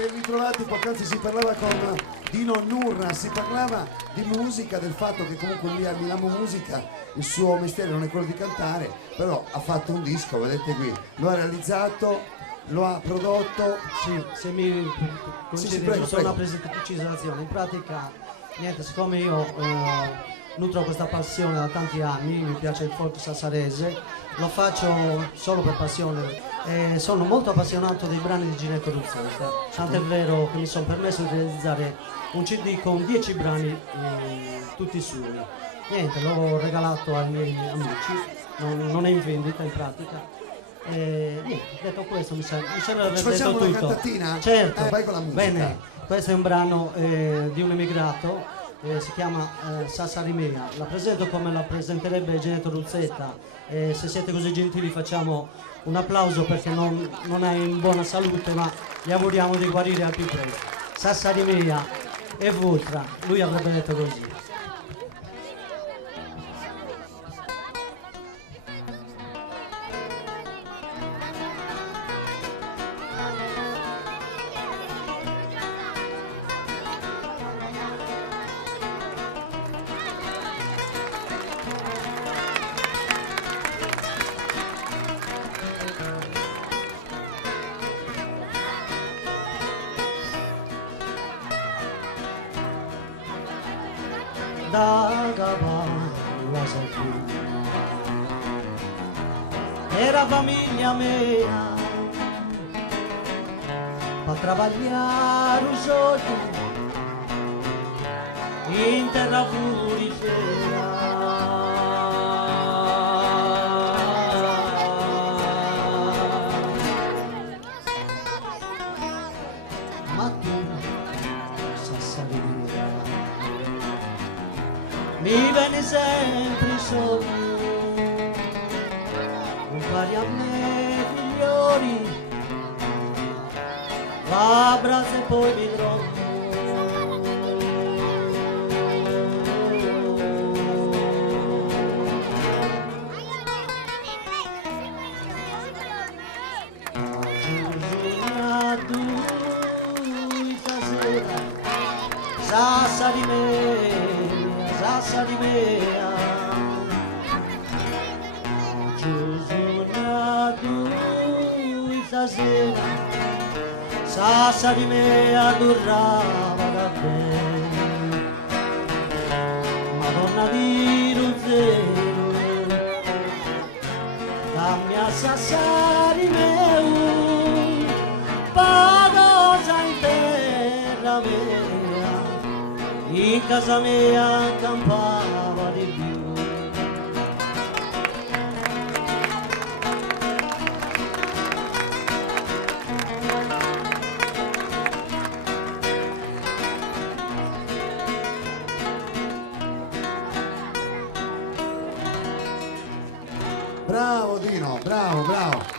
Ben ritrovati, poc'anzi si parlava con Dino Nurra, si parlava di musica, del fatto che comunque lui ama musica, il suo mestiere non è quello di cantare, però ha fatto un disco, vedete qui, lo ha realizzato, lo ha prodotto. Sì, se mi concedi prego, giusto una precisazione, in pratica, niente, siccome io nutro questa passione da tanti anni, mi piace il folk sassarese, lo faccio solo per passione e sono molto appassionato dei brani di Ginetto Ruzzetta, tant'è vero che mi sono permesso di realizzare un CD con 10 brani tutti suoi. Niente, l'ho regalato ai miei amici, non è in vendita in pratica. Niente, detto questo mi sembra di aver Ci detto facciamo tutto. una cantatina? Certo, Vai con la musica. bene, questo è un brano di un emigrato, si chiama Sassarimea, la presento come la presenterebbe Ginetto Ruzzetta, se siete così gentili facciamo un applauso perché non è in buona salute, ma gli auguriamo di guarire al più presto. Sassarimea e Vultra, lui avrebbe detto così. Da capanna Sofia era famiglia mia per travagliare un soldo in terra furifera. Ma tu Sassarimea mi viene sempre in sogno, impari a me figlioli, labbra e poi mi trovo. Sassarimea, Giusuna tu stasera, Sassarimea durrava da te, Madonna di Ruzzero, la mia Sassarimea, pagosa in terra mea, in casa mia campava di più. Bravo Dino, bravo, bravo.